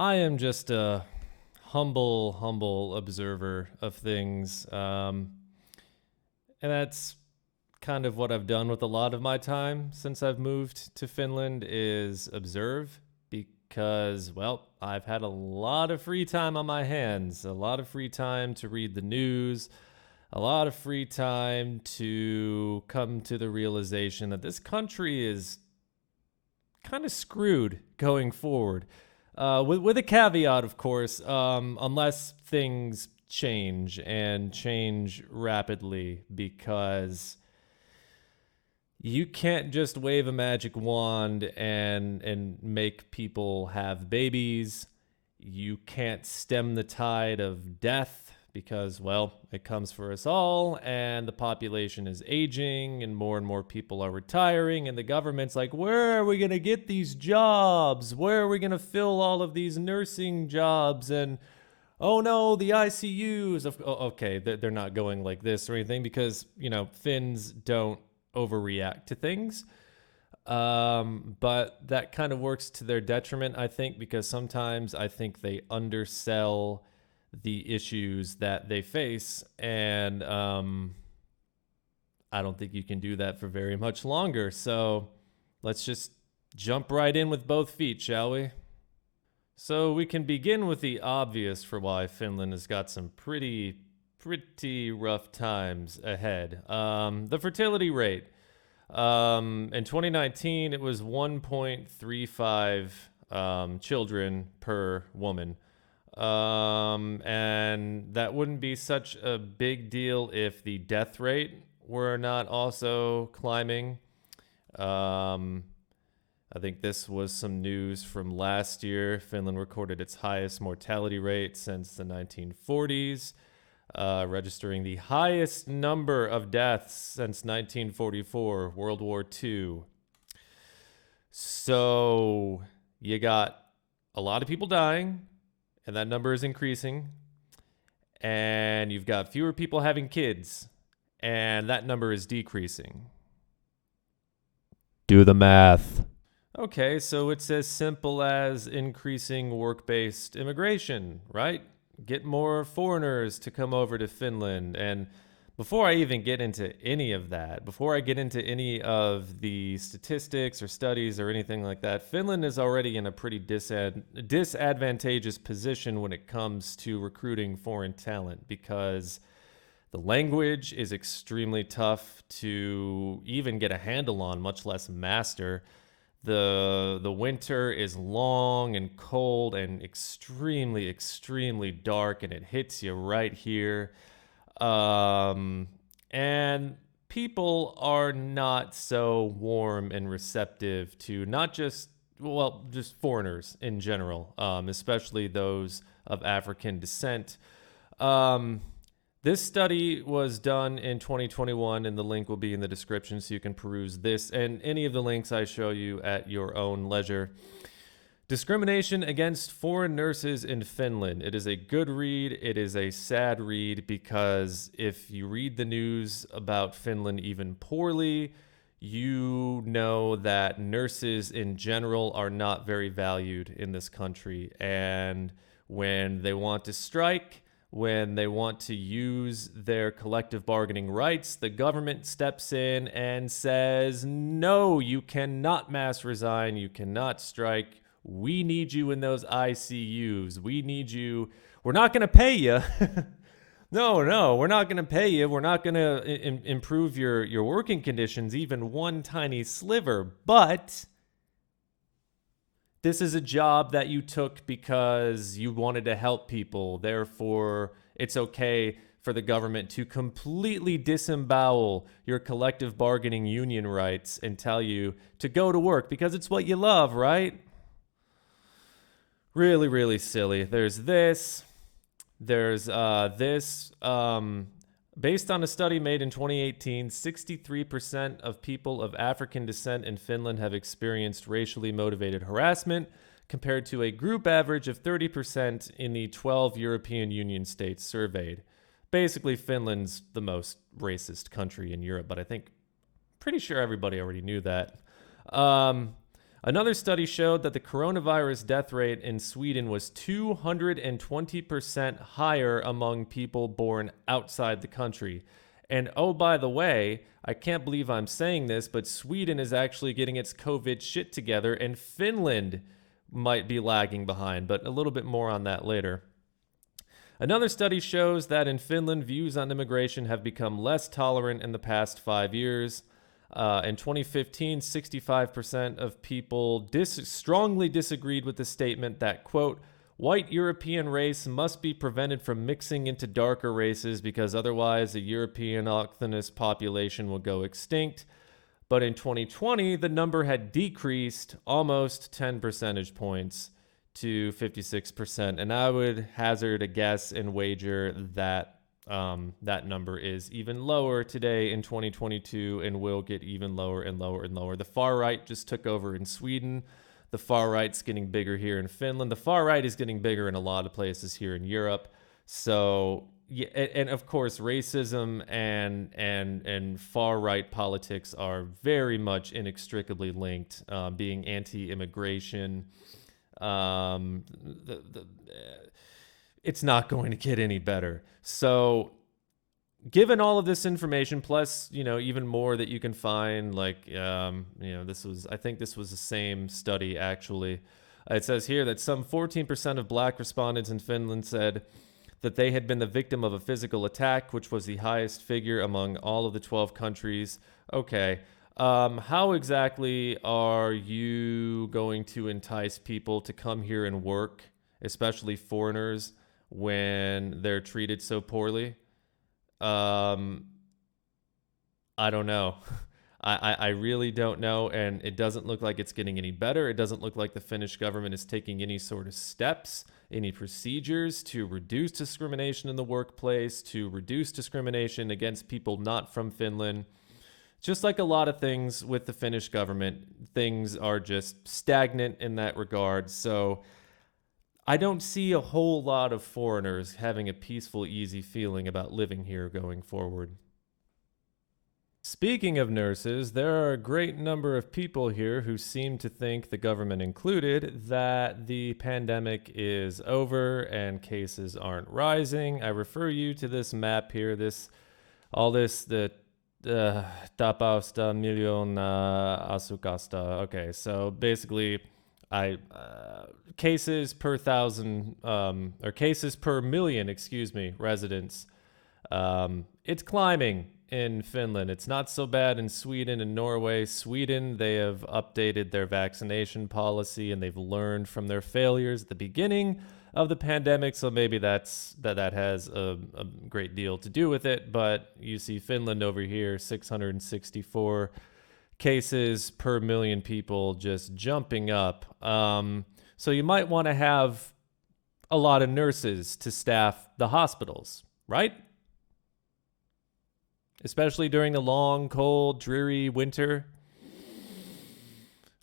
I am just a humble observer of things. And that's kind of what I've done with a lot of my time since I've moved to Finland is observe because, well, I've had a lot of free time on my hands, a lot of free time to read the news, a lot of free time to come to the realization that this country is kind of screwed going forward. With a caveat, of course, unless things change and change rapidly, because you can't just wave a magic wand and make people have babies. You can't stem the tide of death because, well, it comes for us all, and the population is aging, and more people are retiring, and the government's like, where are we going to get these jobs? Where are we going to fill all of these nursing jobs? And oh no, the ICUs. Okay, they're not going like this or anything because, Finns don't overreact to things. But that kind of works to their detriment, I think, because sometimes I think they undersell the issues that they face. And I don't think you can do that for very much longer. So let's just jump right in with both feet, shall we? So we can begin with the obvious for why Finland has got some pretty rough times ahead. The fertility rate. In 2019, it was 1.35 children per woman. And that wouldn't be such a big deal if the death rate were not also climbing. I think this was some news from last year. Finland recorded its highest mortality rate since the 1940s, registering the highest number of deaths since 1944, World War II. So you got a lot of people dying, and that number is increasing. And you've got fewer people having kids, and that number is decreasing. Do the math. Okay, so it's as simple as increasing work-based immigration, right? Get more foreigners to come over to Finland. And before I even get into any of that, before I get into any of the statistics or studies or anything like that, Finland is already in a pretty disadvantageous position when it comes to recruiting foreign talent because the language is extremely tough to even get a handle on, much less master. The winter is long and cold and extremely dark, and it hits you right here. And people are not so warm and receptive to not just foreigners in general, especially those of African descent. This study was done in 2021, and the link will be in the description so you can peruse this and any of the links I show you at your own leisure. Discrimination against foreign nurses in Finland. It is a good read. It is a sad read because if you read the news about Finland even poorly, you know that nurses in general are not very valued in this country. And when they want to strike, when they want to use their collective bargaining rights, the government steps in and says, no, you cannot mass resign, you cannot strike. We need you in those ICUs. We need you. We're not going to pay you. No, we're not going to pay you. We're not going to improve your working conditions even one tiny sliver. But this is a job that you took because you wanted to help people. Therefore, it's okay for the government to completely disembowel your collective bargaining union rights and tell you to go to work because it's what you love, right? Really silly. There's this. There's this. Based on a study made in 2018, 63% of people of African descent in Finland have experienced racially motivated harassment, compared to a group average of 30% in the 12 European Union states surveyed. Basically, Finland's the most racist country in Europe, but I think pretty sure everybody already knew that. Another study showed that the coronavirus death rate in Sweden was 220% higher among people born outside the country. And oh, by the way, I can't believe I'm saying this, but Sweden is actually getting its COVID shit together, and Finland might be lagging behind, but a little bit more on that later. Another study shows that in Finland, views on immigration have become less tolerant in the past 5 years. In 2015, 65% of people strongly disagreed with the statement that, quote, white European race must be prevented from mixing into darker races because otherwise the European autochthonous population will go extinct. But in 2020, the number had decreased almost 10 percentage points to 56%. And I would hazard a guess and wager that that number is even lower today in 2022 and will get even lower and lower and lower. The far right just took over in Sweden. The far right's getting bigger here in Finland. The far right is getting bigger in a lot of places here in Europe. So, yeah, and of course, racism and far right politics are very much inextricably linked. Being anti-immigration, it's not going to get any better. So given all of this information, plus, even more that you can find, like, I think this was the same study actually. It says here that some 14% of black respondents in Finland said that they had been the victim of a physical attack, which was the highest figure among all of the 12 countries. Okay. How exactly are you going to entice people to come here and work, especially foreigners, when they're treated so poorly? I don't know. I really don't know, and it doesn't look like it's getting any better. It doesn't look like the Finnish government is taking any sort of steps, any procedures to reduce discrimination in the workplace, to reduce discrimination against people not from Finland. Just like a lot of things with the Finnish government, things are just stagnant in that regard. So I don't see a whole lot of foreigners having a peaceful, easy feeling about living here going forward. Speaking of nurses, there are a great number of people here who seem to think, the government included, that the pandemic is over and cases aren't rising. I refer you to this map here, the tapausta miljoonaa asukasta. Okay, so basically, cases per thousand, or cases per million, residents. It's climbing in Finland. It's not so bad in Sweden and Norway. Sweden, they have updated their vaccination policy and they've learned from their failures at the beginning of the pandemic. So maybe that has a great deal to do with it. But you see Finland over here, 664 cases per million people, just jumping up. So you might want to have a lot of nurses to staff the hospitals, right? Especially during the long, cold, dreary winter.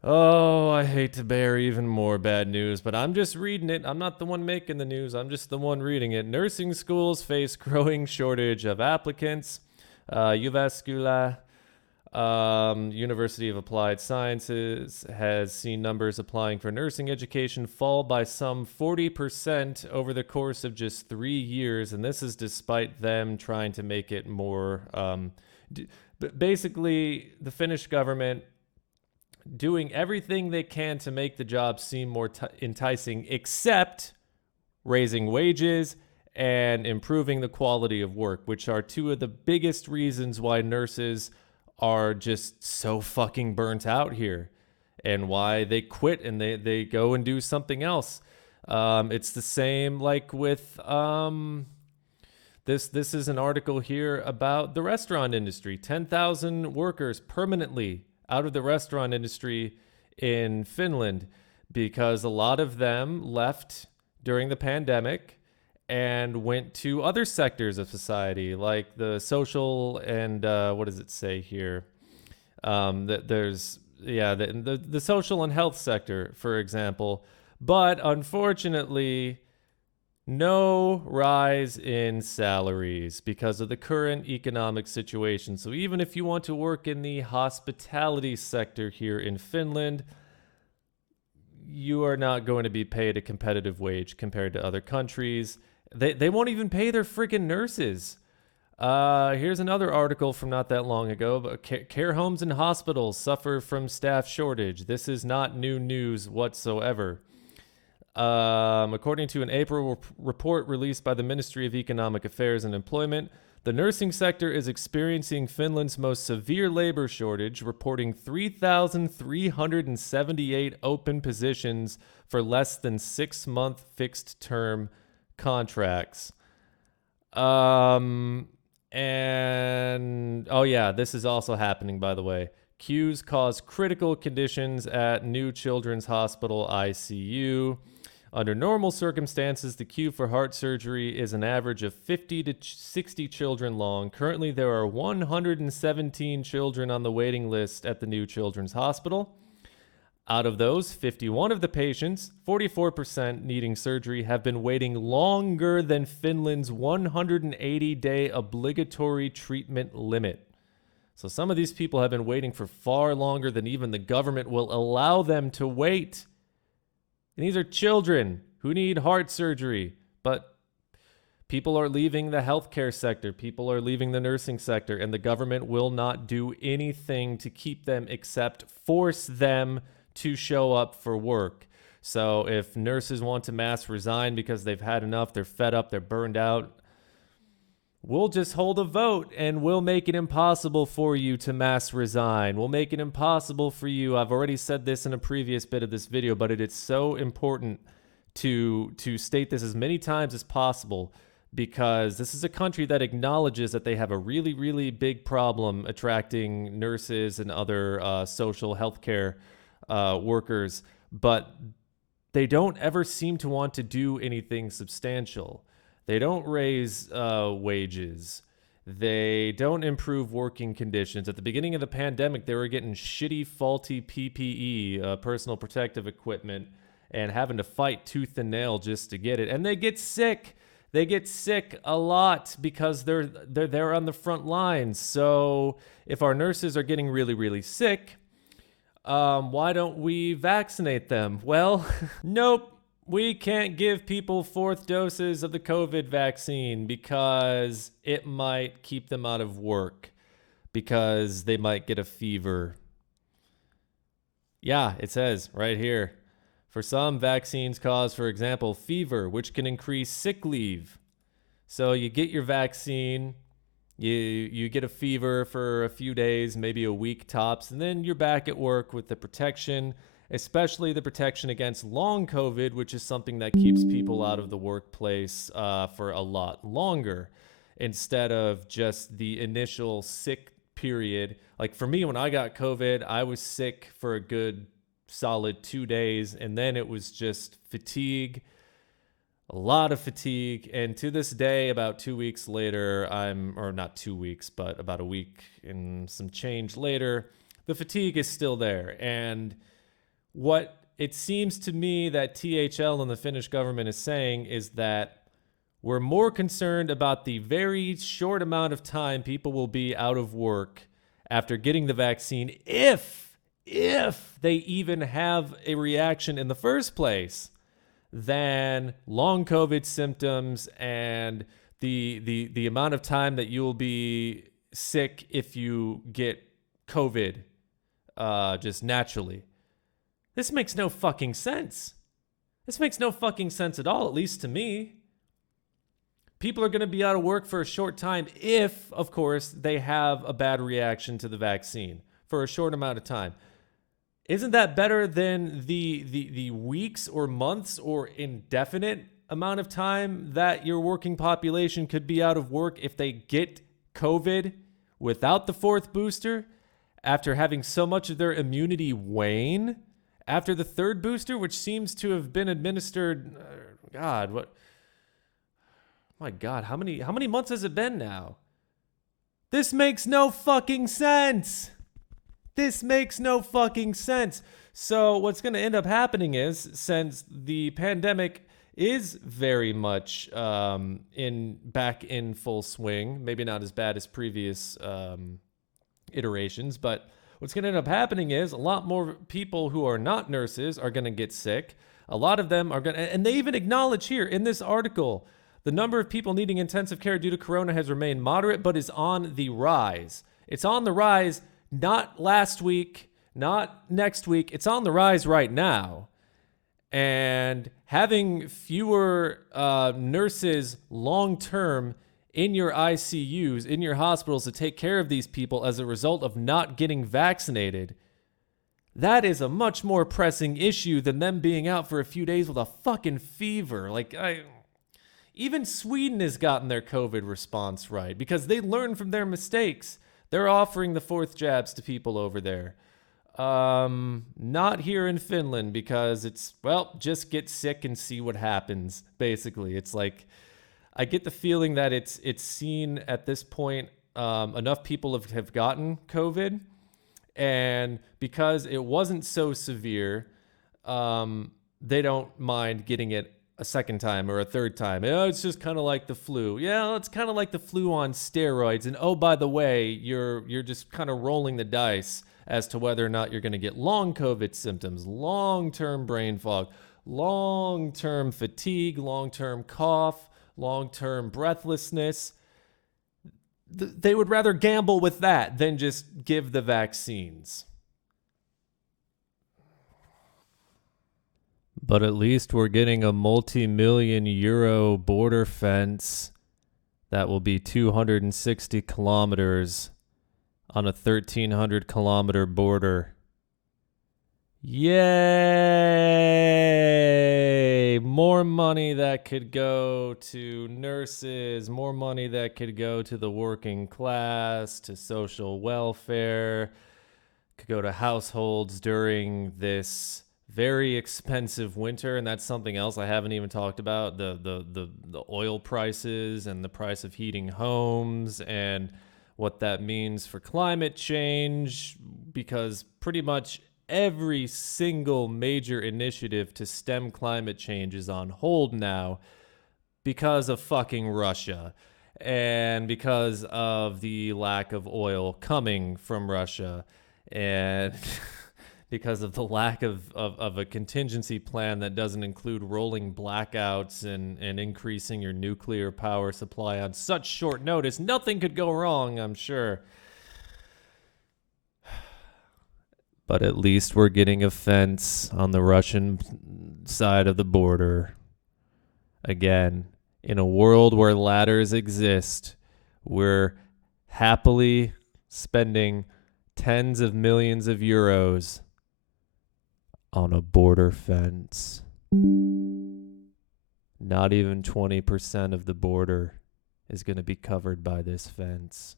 Oh, I hate to bear even more bad news, but I'm just reading it. I'm not the one making the news. I'm just the one reading it. Nursing schools face growing shortage of applicants. Jyväskylä, University of Applied Sciences, has seen numbers applying for nursing education fall by some 40% over the course of just 3 years. And this is despite them trying to make it more, basically the Finnish government doing everything they can to make the job seem more enticing, except raising wages and improving the quality of work, which are two of the biggest reasons why nurses are just so fucking burnt out here and why they quit and they go and do something else. It's the same like with this is an article here about the restaurant industry. 10,000 workers permanently out of the restaurant industry in Finland because a lot of them left during the pandemic and went to other sectors of society, like the social and what does it say here? There's the social and health sector, for example. But unfortunately, no rise in salaries because of the current economic situation. So even if you want to work in the hospitality sector here in Finland, you are not going to be paid a competitive wage compared to other countries. They won't even pay their freaking nurses. Here's another article from not that long ago. But care homes and hospitals suffer from staff shortage. This is not new news whatsoever. According to an April report released by the Ministry of Economic Affairs and Employment, the nursing sector is experiencing Finland's most severe labor shortage, reporting 3,378 open positions for less than 6-month fixed-term contracts. And oh yeah, this is also happening, by the way. Queues cause critical conditions at New Children's Hospital ICU. Under normal circumstances, the queue for heart surgery is an average of 50 to 60 children long. Currently, there are 117 children on the waiting list at the New Children's Hospital. Out of those, 51 of the patients, 44% needing surgery, have been waiting longer than Finland's 180-day obligatory treatment limit. So some of these people have been waiting for far longer than even the government will allow them to wait. And these are children who need heart surgery, but people are leaving the healthcare sector. People are leaving the nursing sector, and the government will not do anything to keep them except force them to show up for work. So if nurses want to mass resign because they've had enough, they're fed up, they're burned out, we'll just hold a vote and we'll make it impossible for you to mass resign. We'll make it impossible for you. I've already said this in a previous bit of this video, but it is so important to state this as many times as possible, because this is a country that acknowledges that they have a really, really big problem attracting nurses and other social healthcare workers, but they don't ever seem to want to do anything substantial. They don't raise wages. They don't improve working conditions. At the beginning of the pandemic, they were getting shitty, faulty PPE, personal protective equipment, and having to fight tooth and nail just to get it. And they get sick. They get sick a lot because they're there on the front lines. So if our nurses are getting really, really sick, why don't we vaccinate them? Well, nope. We can't give people 4th doses of the COVID vaccine because it might keep them out of work, because they might get a fever. Yeah, it says right here. For some, vaccines cause, for example, fever, which can increase sick leave. So you get your vaccine, you get a fever for a few days, maybe a week tops, and then you're back at work with the protection, especially the protection against long COVID, which is something that keeps people out of the workplace for a lot longer, instead of just the initial sick period. Like for me, when I got COVID, I was sick for a good solid 2 days, and then it was just fatigue, a lot of fatigue. And to this day, about 2 weeks later, or not 2 weeks, but about a week and some change later, the fatigue is still there. And what it seems to me that THL and the Finnish government is saying is that we're more concerned about the very short amount of time people will be out of work after getting the vaccine, if they even have a reaction in the first place, than long COVID symptoms and the amount of time that you'll be sick if you get COVID just naturally. This makes no fucking sense. This makes no fucking sense at all, at least to me. People are going to be out of work for a short time if, of course, they have a bad reaction to the vaccine for a short amount of time. Isn't that better than the weeks or months or indefinite amount of time that your working population could be out of work if they get COVID without the 4th booster, after having so much of their immunity wane after the 3rd booster, which seems to have been administered, how many months has it been now? This makes no fucking sense. This makes no fucking sense. So what's going to end up happening is, since the pandemic is very much back in full swing, maybe not as bad as previous iterations, but what's going to end up happening is a lot more people who are not nurses are going to get sick. A lot of them are going to, and they even acknowledge here in this article, the number of people needing intensive care due to corona has remained moderate, but is on the rise. It's on the rise, not last week, not next week. It's on the rise right now. And having fewer nurses long-term in your ICUs, in your hospitals to take care of these people as a result of not getting vaccinated, that is a much more pressing issue than them being out for a few days with a fucking fever. Even Sweden has gotten their COVID response right because they learned from their mistakes. They're offering the fourth jabs to people over there. Not here in Finland because it's, well, just get sick and see what happens, basically. It's like, I get the feeling that it's seen at this point, enough people have gotten COVID, and because it wasn't so severe, they don't mind getting it a second time or a third time. Oh, it's just kind of like the flu. Yeah, it's kind of like the flu on steroids. And oh, by the way, you're just kind of rolling the dice as to whether or not you're going to get long COVID symptoms, long-term brain fog, long-term fatigue, long-term cough, long-term breathlessness. They would rather gamble with that than just give the vaccines. But at least we're getting a multi-million euro border fence that will be 260 kilometers on a 1,300 kilometer border. Yay! More money that could go to nurses, more money that could go to the working class, to social welfare, could go to households during this very expensive winter. And that's something else I haven't even talked about, the oil prices and the price of heating homes and what that means for climate change, because pretty much every single major initiative to stem climate change is on hold now because of fucking Russia and because of the lack of oil coming from Russia and because of the lack of a contingency plan that doesn't include rolling blackouts and increasing your nuclear power supply on such short notice. Nothing could go wrong, I'm sure. But at least we're getting a fence on the Russian side of the border. Again, in a world where ladders exist, we're happily spending tens of millions of euros on a border fence. Not even 20% of the border is going to be covered by this fence.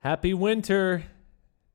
Happy winter.